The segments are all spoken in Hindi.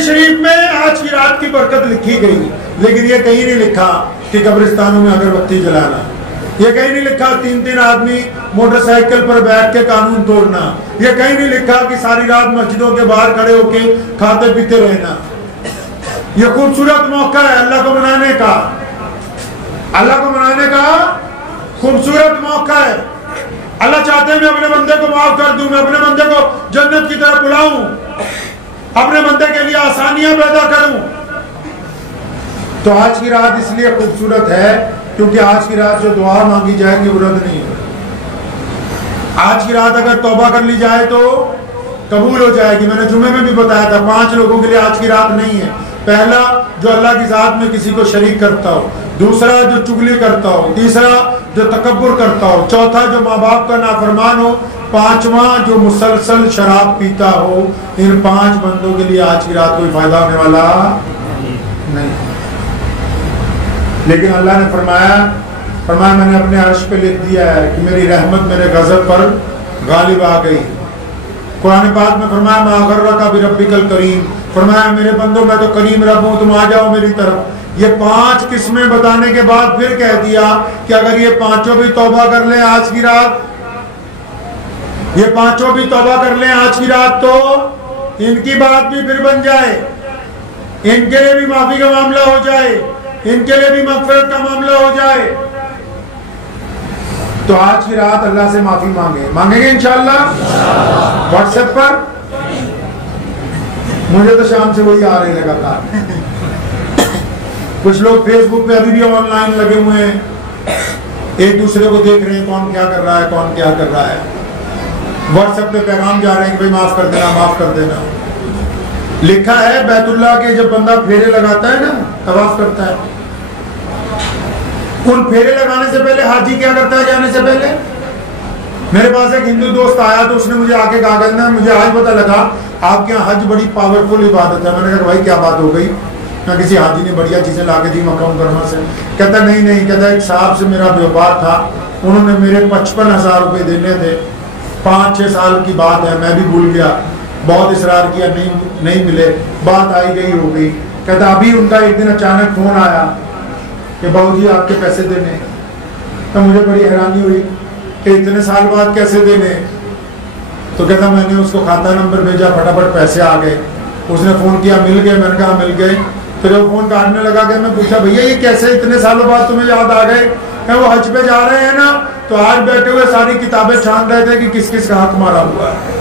बुखारी शरीफ में आज की रात की बरकत लिखी गई, लेकिन ये कहीं नहीं लिखा कि कब्रिस्तानों में अगरबत्ती जलाना, ये कहीं नहीं लिखा 3-3 आदमी मोटरसाइकिल पर बैठ के कानून तोड़ना, ये कहीं नहीं लिखा कि सारी रात मस्जिदों के बाहर खड़े होके खाते पीते रहना। ये खूबसूरत मौका है अल्लाह को मनाने का, अल्लाह को मनाने का खूबसूरत मौका है। अल्लाह चाहते हैं मैं अपने बंदे को माफ कर दूं, मैं अपने बंदे को जन्नत की तरफ बुलाऊं, अपने बंदे के लिए आसानियां पैदा करूं। तो आज की रात इसलिए खूबसूरत है क्योंकि आज की रात जो दुआ मांगी जाएगी वो रद्द नहीं होगी। आज की रात अगर तौबा कर ली जाए तो कबूल हो जाएगी। मैंने जुमे में भी बताया था 5 लोगों के लिए आज की रात नहीं है। पहला जो अल्लाह की जात में किसी को शरीक करता हो, दूसरा जो चुगली करता हो, तीसरा जो तकब्बुर करता हो, चौथा जो माँ बाप का नाफरमान हो, पांचवा जो मुसलसल शराब पीता हो। इन 5 बंदों के लिए आज की रात कोई फायदा होने वाला नहीं। लेकिन अल्लाह ने फरमाया मैंने अपने अर्श पे लिख दिया है कि मेरी रहमत मेरे गजब पर गालिब आ गई। कुरान पाक में फरमाया मा गर्रका बिरब्बिकल करीम, फरमाया मेरे बंदों मैं तो करीम रब हूं, तुम आ जाओ मेरी तरफ। ये 5 किस्में बताने के बाद फिर कह दिया कि अगर ये 5 भी तौबा कर लें आज की रात, ये 5 भी तौबा कर लें आज की रात तो इनकी बात भी फिर बन जाए, इनके लिए भी माफी का मामला हो जाए, इनके लिए भी मगफिरत का मामला हो जाए। तो आज की रात अल्लाह से माफी मांगेंगे इंशाअल्लाह व्हाट्सएप पर। मुझे तो शाम से वही आ रही लगातार। कुछ लोग फेसबुक पे अभी भी ऑनलाइन लगे हुए हैं, एक दूसरे को देख रहे हैं कौन क्या कर रहा है, कौन क्या कर रहा है। व्हाट्सएप पे पैगाम जा रहे हैं कि भाई माफ कर देना, माफ कर देना। लिखा है बैतुल्लाह के जब बंदा फेरे लगाता है ना, तवाफ करता है, उन फेरे लगाने से पहले हाजी क्या करता है जाने से पहले? मेरे पास एक हिंदू दोस्त आया तो उसने मुझे आके कहा कहना मुझे आज पता लगा आपके यहाँ हज बड़ी पावरफुल इबादत है। मैंने कहा भाई क्या बात हो गई? ना किसी हाजी ने बढ़िया चीजें ला के दी मक्का मुकर्रमा से? कहता नहीं, कहता एक साहब से मेरा व्यापार था, उन्होंने मेरे 55,000 रुपये देने थे, 5-6 साल की बात है, मैं भी भूल गया, बहुत इसरार किया, नहीं मिले, बात आई गई हो गई। कहता अभी उनका एक दिन अचानक फोन आया कि बाबूजी आपके पैसे देने। तो मुझे बड़ी हैरानी हुई कि इतने साल बाद कैसे देने। तो कहता मैंने उसको खाता नंबर भेजा, फटाफट पैसे आ गए। उसने फोन किया मिल गए, मैंने कहा मिल गए। फिर वो फोन काटने लगा के मैं पूछा भैया ये कैसे इतने सालों बाद तुम्हें याद आ गए? वो हज पे जा रहे हैं ना, तो आज बैठे हुए सारी किताबें छान रहे थे कि किस किस का हक मारा हुआ है।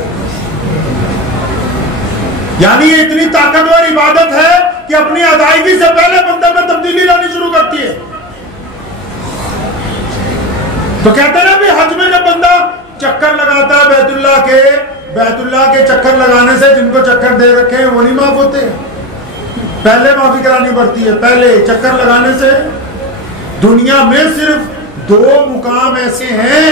यानी ये इतनी ताकतवर इबादत है कि अपनी अदायगी से पहले बंदे में तब्दीली लानी शुरू करती है। तो कहते ना भी हज में जब बंदा चक्कर लगाता है बैतुल्लाह के चक्कर लगाने से जिनको चक्कर दे रखे हैं वो नहीं माफ होते, पहले माफी करानी पड़ती है, पहले चक्कर लगाने से। दुनिया में सिर्फ 2 मुकाम ऐसे हैं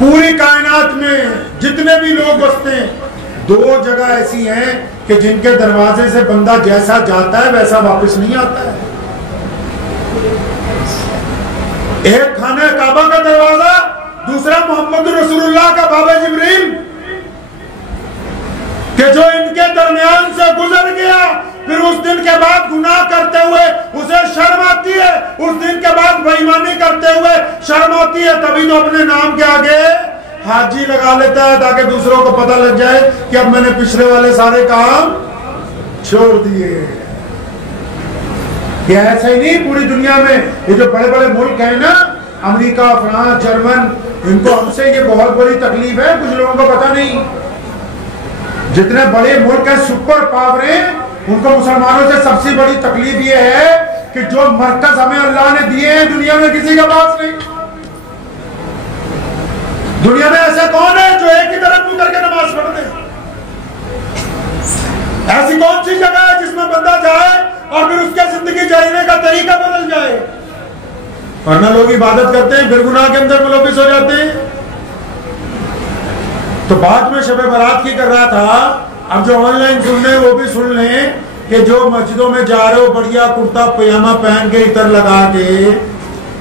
पूरी कायनात में जितने भी लोग बसते हैं, 2 जगह ऐसी हैं कि जिनके दरवाजे से बंदा जैसा जाता है वैसा वापस नहीं आता है। एक खाने काबा का दरवाजा, दूसरा मोहम्मद रसूलुल्लाह का बाबा जिब्रील, कि जो इनके दरमियान से गुजर गया फिर उस दिन के बाद गुनाह करते हुए उसे शर्म आती है, उस दिन के बाद बेईमानी करते हुए शर्म आती है, तभी तो अपने नाम के आगे हाजी लगा लेता है ताकि दूसरों को पता लग जाए कि अब मैंने पिछले वाले सारे काम छोड़ दिए। क्या ऐसा ही नहीं पूरी दुनिया में ये जो बड़े बड़े मुल्क हैं ना, अमेरिका, फ्रांस, जर्मन, इनको हमसे ये बहुत बड़ी तकलीफ है, कुछ लोगों को पता नहीं। जितने बड़े मुल्क हैं, सुपर पावर हैं, उनको मुसलमानों से सबसे बड़ी तकलीफ ये है कि जो मरकज हमें अल्लाह ने दिए हैं दुनिया में किसी के पास नहीं। दुनिया में ऐसे कौन है जो एक ही तरफ मुंह करके नमाज पढ़ दे? ऐसी कौन सी जगह है जिसमें बंदा जाए और फिर उसके जिंदगी जीने का तरीका बदल जाए? वरना लोग इबादत करते हैं फिर गुनाह के अंदर मुलविस हो जाते हैं। तो बाद में शब बारात की कर रहा था, अब जो ऑनलाइन सुन रहे हैं वो भी सुन लें कि जो मस्जिदों में जा रहे हो बढ़िया कुर्ता पजामा पहन के इतर लगा के,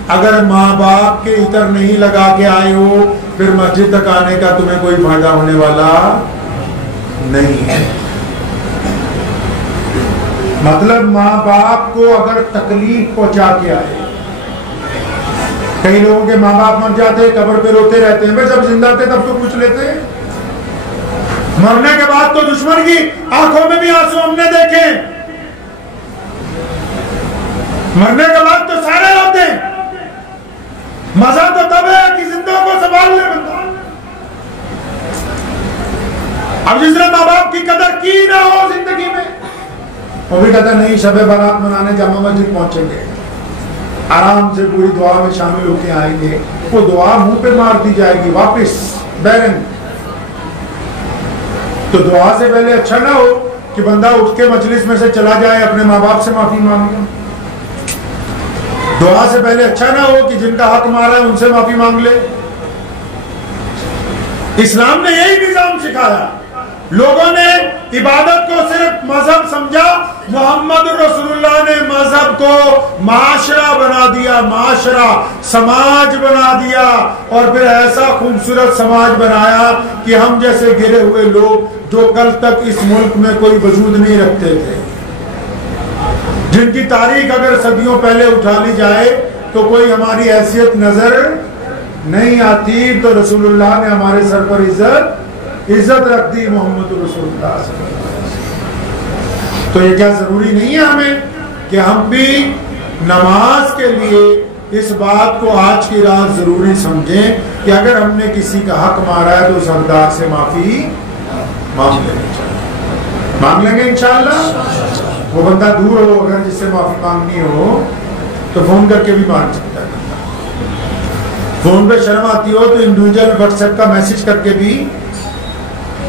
अगर माँ बाप के इतर नहीं लगा के आए हो फिर मस्जिद तक आने का तुम्हें कोई फायदा होने वाला नहीं है। मतलब माँ बाप को अगर तकलीफ पहुंचा के आए, कई लोगों के माँ बाप मर जाते हैं, कब्र पे रोते रहते हैं, भाई जब जिंदा थे तब तो पूछ लेते हैं, मरने के बाद तो दुश्मन की आंखों में भी आंसू हमने देखे, मरने के बाद तो सारे रोते हैं। मजा तो तब है कि जिंदा को संभाल ले बंदा। अब जिसने माँ बाप की कदर की ना हो जिंदगी में, वो भी कहता नहीं शबे बारात मनाने जामा मस्जिद पहुंचेंगे, आराम से पूरी दुआ में शामिल होके आएंगे, वो दुआ मुंह पे मार दी जाएगी वापिस बैरन। तो दुआ से पहले अच्छा ना हो कि बंदा उठ के मजलिस में से चला जाए, अपने माँ बाप से माफी मांग ले। दुआ से पहले अच्छा ना हो कि जिनका हक मारा है उनसे माफी मांग ले। इस्लाम ने यही निजाम सिखाया। लोगों ने इबादत को सिर्फ मजहब समझा, मोहम्मद रसूलुल्लाह ने मजहब को माशरा बना दिया, माशरा समाज बना दिया, और फिर ऐसा खूबसूरत समाज बनाया कि हम जैसे गिरे हुए लोग जो कल तक इस मुल्क में कोई वजूद नहीं रखते थे, जिनकी तारीख अगर सदियों पहले उठा ली जाए तो कोई हमारी हैसियत नजर नहीं आती, तो रसूलुल्लाह ने हमारे सर पर इज्जत रख दी, मोहम्मद रसूलुल्लाह। तो ये क्या जरूरी नहीं है हमें कि हम भी नमाज के लिए इस बात को आज की रात जरूरी समझें कि अगर हमने किसी का हक मारा है तो उस हकदार से माफी मांग लेनी चाहिए। मांग लेंगे इंशाअल्लाह। वो बंदा दूर हो, अगर जिससे माफी मांगनी हो तो फोन करके भी मांग सकता है। फोन पे शर्म आती हो तो इंडिविजुअल व्हाट्सएप का मैसेज करके भी,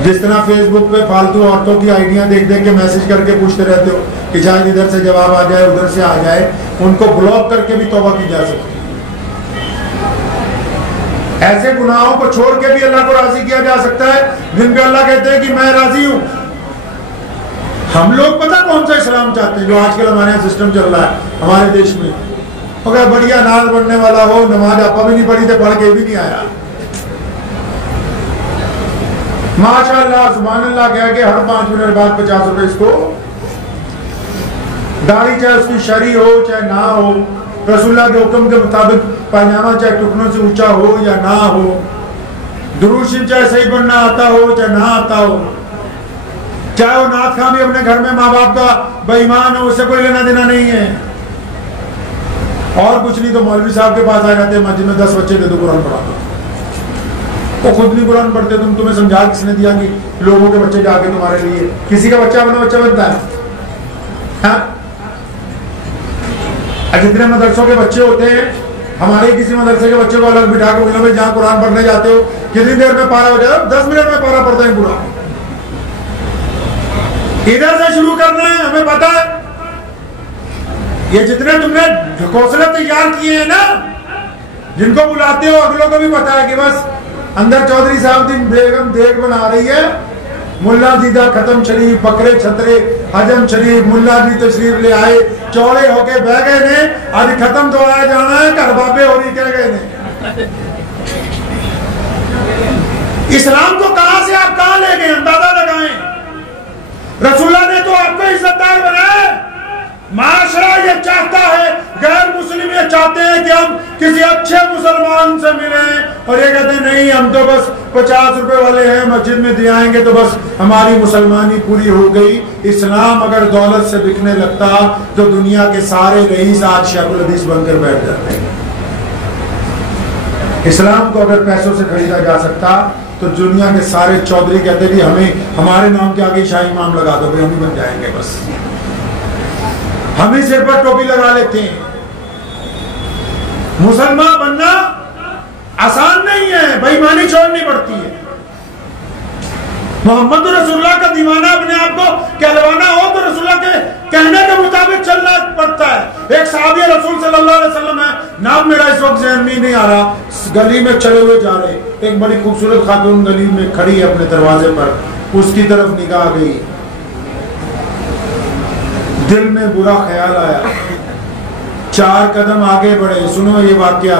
जिस तरह फेसबुक पे फालतू औरतों की आइडिया देख देख के मैसेज करके पूछते रहते हो कि शायद इधर से जवाब आ जाए उधर से आ जाए, उनको ब्लॉक करके भी तौबा की जा सकती है। ऐसे गुनाहों को छोड़ के भी अल्लाह को राजी किया जा सकता है जिन पे अल्लाह कहते हैं कि मैं राजी हूं। हम लोग पता कौन सा इस्लाम चाहते हैं जो आजकल हमारे यहाँ सिस्टम चल रहा है हमारे देश में, अगर बढ़िया नाज बनने वाला हो, नमाज आपा भी नहीं पढ़ी थे, पढ़ के भी नहीं आया, माशाअल्लाह सुभान अल्लाह कह के हर 5 मिनट बाद 50 रुपए इसको, दाढ़ी चाहे उसकी शरी हो चाहे ना हो, रसूलुल्लाह के हुक्म के मुताबिक पायजामा चाहे टुकनों से ऊंचा हो या ना हो, दुरूद शरीफ चाहे सही बनना आता हो चाहे ना आता हो, चाहे वो नाथ खां भी अपने घर में माँ बाप का बेईमान हो, उससे कोई लेना देना नहीं है। और कुछ नहीं तो मौलवी साहब के पास आ जाते हैं, मस्जिद में 10 बच्चे दे दो कुरान पढ़ा दो, वो खुद नहीं कुरान पढ़ते, तुम्हें समझा किसने दिया कि लोगों के बच्चे जाके तुम्हारे लिए, किसी का बच्चा अपना बच्चा बनता है? हाँ? जितने मदरसों के बच्चे होते हैं, हमारे किसी मदरसे के बच्चे को अलग बिठा के बोला जहाँ कुरान पढ़ने जाते हो कितनी देर में पारा हो जाए, 10 मिनट में पारा पढ़ते हैं पूरा। इधर से शुरू करना है, हमें पता है। ये जितने तुमने घोंसले तैयार किए हैं ना, जिनको बुलाते हो, अगलों को भी पता है कि बस अंदर चौधरी साहब दिन बेगम देख बना रही है, मुल्ला दीदा खत्म शरीफ, बकरे छतरे हजम शरीफ, मुल्ला जी तशरीफ ले आए, चौड़े होके बह गए ने, आज खत्म तो आया जाना है, घर बाबे हो रही कह गए ने। इस्लाम को कहां से आप कहां ले गए, अंदाजा लगाएं। रसूलुल्लाह ने तो आपको इज्जतदार बनाया। माशरा ये चाहता है, गैर मुस्लिम ये चाहते हैं कि हम किसी अच्छे मुसलमान से मिलें, और ये कहते हैं नहीं हम तो बस 50 रुपए वाले हैं, मस्जिद में दे आएंगे तो बस हमारी मुसलमानी पूरी हो गई। इस्लाम अगर दौलत से बिकने लगता तो दुनिया के सारे रईस आज शेखुल हदीस बनकर बैठ जाते हैं। इस्लाम को अगर पैसों से खरीदा जा सकता तो दुनिया के सारे चौधरी कहते कि हमें हमारे नाम के आगे शाही इमाम लगा दो, भाई हम ही बन जाएंगे, बस हम ही सिर पर टोपी लगा लेते हैं। मुसलमान बनना आसान नहीं है, बेईमानी छोड़नी पड़ती है। मोहम्मद रसूलुल्लाह का दीवाना अपने आप को कहलवाना हो तो रसूलुल्लाह के कहने के मुताबिक चलना पड़ता है। एक साहबी रसूल सल्लल्लाहु अलैहि वसल्लम है, नाम मेरा इस वक्त ज़हन में नहीं आ रहा, गली में चले हुए जा रहे, एक बड़ी खूबसूरत खातून गली में खड़ी है अपने दरवाजे पर, उसकी तरफ निगाह गई, दिल में बुरा ख्याल आया, 4 कदम आगे बढ़े, सुनो ये वाकया,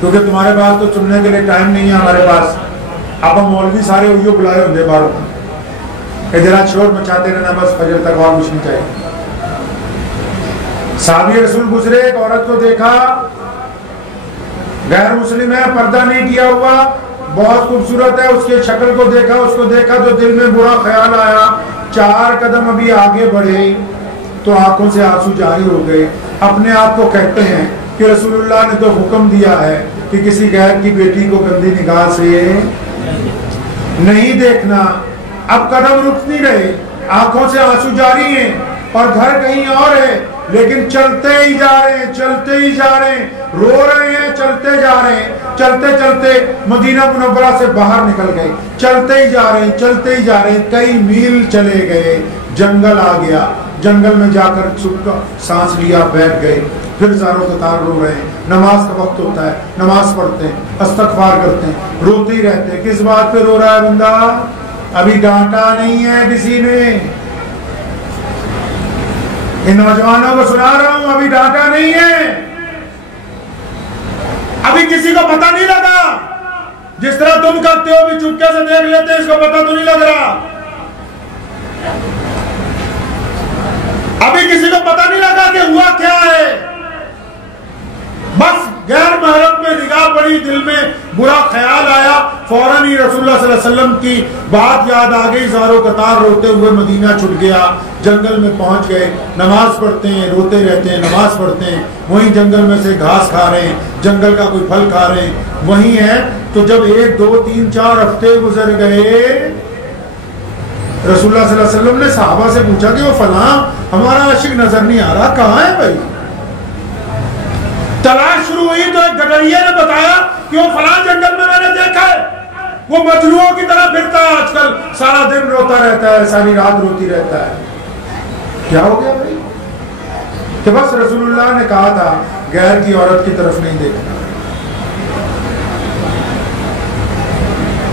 क्योंकि तुम्हारे पास तो सुनने के लिए टाइम नहीं है, हमारे पास आप मौलवी सारे उइयो बुलाए होंगे बाहरों, जरा शोर मचाते रहना बस फजर तक, और कुछ नहीं चाहिए। साहबी रसूल गुजरे, एक औरत को देखा, गैर मुस्लिम है, पर्दा नहीं किया हुआ, बहुत खूबसूरत है, उसके शक्ल को देखा, उसको देखा तो दिल में बुरा ख्याल आया। 4 कदम अभी आगे बढ़े तो आंखों से आंसू जारी हो गए। अपने आप को कहते हैं कि रसूलुल्लाह ने तो हुक्म दिया है कि किसी गैर की बेटी को गंदी निगाह से नहीं देखना। अब कदम रुक नहीं रहे, आंखों से आंसू जारी हैं और घर कहीं और है, लेकिन चलते ही जा रहे हैं, चलते ही जा रहे हैं, रो रहे हैं, चलते जा रहे हैं। चलते चलते मदीना मुनव्वरा से बाहर निकल गए, चलते ही जा रहे हैं, चलते ही जा रहे हैं, कई मील चले गए, जंगल आ गया। जंगल में जाकर चुपका सांस लिया, बैठ गए, फिर ज़ारो कतार रो रहे हैं। नमाज का वक्त होता है, नमाज पढ़ते हैं, इस्तग़फ़ार करते हैं, रोते ही रहते हैं। किस बात पे रो रहा है बंदा? अभी डांटा नहीं है किसी ने। इन नौजवानों को सुना रहा हूं, अभी डांटा नहीं है, अभी किसी को पता नहीं लगा। जिस तरह तुम करते हो भी चुपके से देख लेते, इसको पता तो नहीं लग रहा। अभी किसी को पता नहीं लगा कि हुआ क्या है। बस गैर महरम में निगाह पड़ी, दिल में बुरा ख्याल आया, फौरन ही रसूलुल्लाह सल्लल्लाहु अलैहि वसल्लम की बात याद आ गई। ज़ारो कतार रोते हुए मदीना छुट गया, जंगल में पहुंच गए। नमाज पढ़ते हैं, रोते रहते हैं, नमाज पढ़ते हैं, वहीं जंगल में से घास खा रहे हैं, जंगल का कोई फल खा रहे हैं, वहीं है। तो जब 1, 2, 3, 4 हफ्ते गुजर गए, रसूलुल्लाह सल्लल्लाहु अलैहि वसल्लम ने सहाबा से पूछा कि वो फलां हमारा आशिक नजर नहीं आ रहा, कहाँ है भाई? तलाश शुरू हुई तो एक गडरिये ने बताया कि वो फलां जंगल में मैंने देखा है, वो मजलूओं की तरह फिरता है आजकल, सारा दिन रोता रहता है, सारी रात रोती रहता है। क्या हो गया भाई? कि बस रसूलुल्लाह ने कहा था गैर की औरत की तरफ नहीं देखना।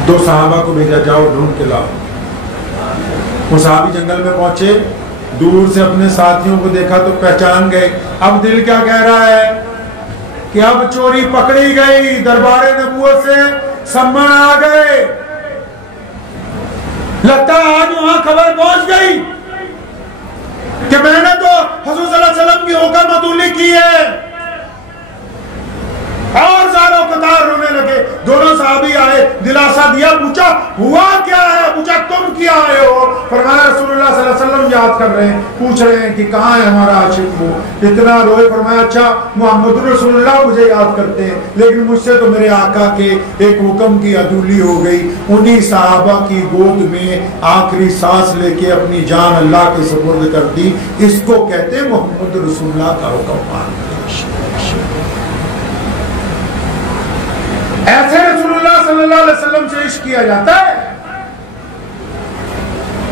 2 सहाबा को भेजा, जाओ ढूंढ के लाओ। वो सहाबी जंगल में पहुंचे, दूर से अपने साथियों को देखा तो पहचान गए। अब दिल क्या कह रहा है कि अब चोरी पकड़ी गई, दरबारे नबूवत से सम्मान आ गए, लगता है आज वहां खबर पहुंच गई कि मैंने तो हुजूर सल्लल्लाहु अलैहि वसल्लम की हुक्म अतुली की है। और ज़ारो कतार रोने लगे। दोनों साहबी आए, दिलासा दिया, पूछा हुआ क्या है, पूछा तुम क्या आए हो? फरमाया रसूलुल्लाह सल्लल्लाहु अलैहि वसल्लम याद कर रहे हैं, पूछ रहे हैं कि कहाँ है हमारा आशिक वो। इतना रोए, फरमाया अच्छा मुहम्मद रसूलुल्लाह मुझे याद करते हैं, लेकिन मुझसे तो मेरे आका के एक हुक्म की अदूली हो गई। उन्हीं साहबा की गोद में आखिरी सांस लेके अपनी जान अल्लाह के सुपुर्द कर दी। इसको कहते मोहम्मद रसूलुल्लाह का हुक्म मानना। ऐसे रसूलुल्लाह सल्लल्लाहु अलैहि वसल्लम से इश्क किया जाता है।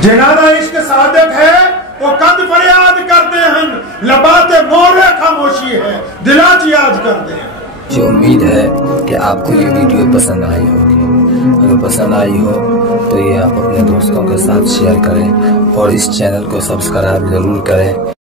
जिन्हादा इश्क सादिक है वो कद फरियाद करते हैं, लबाते मोरे खामोशी है, दिलाच याद करते हैं। मुझे उम्मीद है कि आपको ये वीडियो पसंद आई होगी। अगर पसंद आई हो तो ये आप अपने दोस्तों के साथ शेयर करें और इस चैनल को सब्सक्राइब जरूर करें।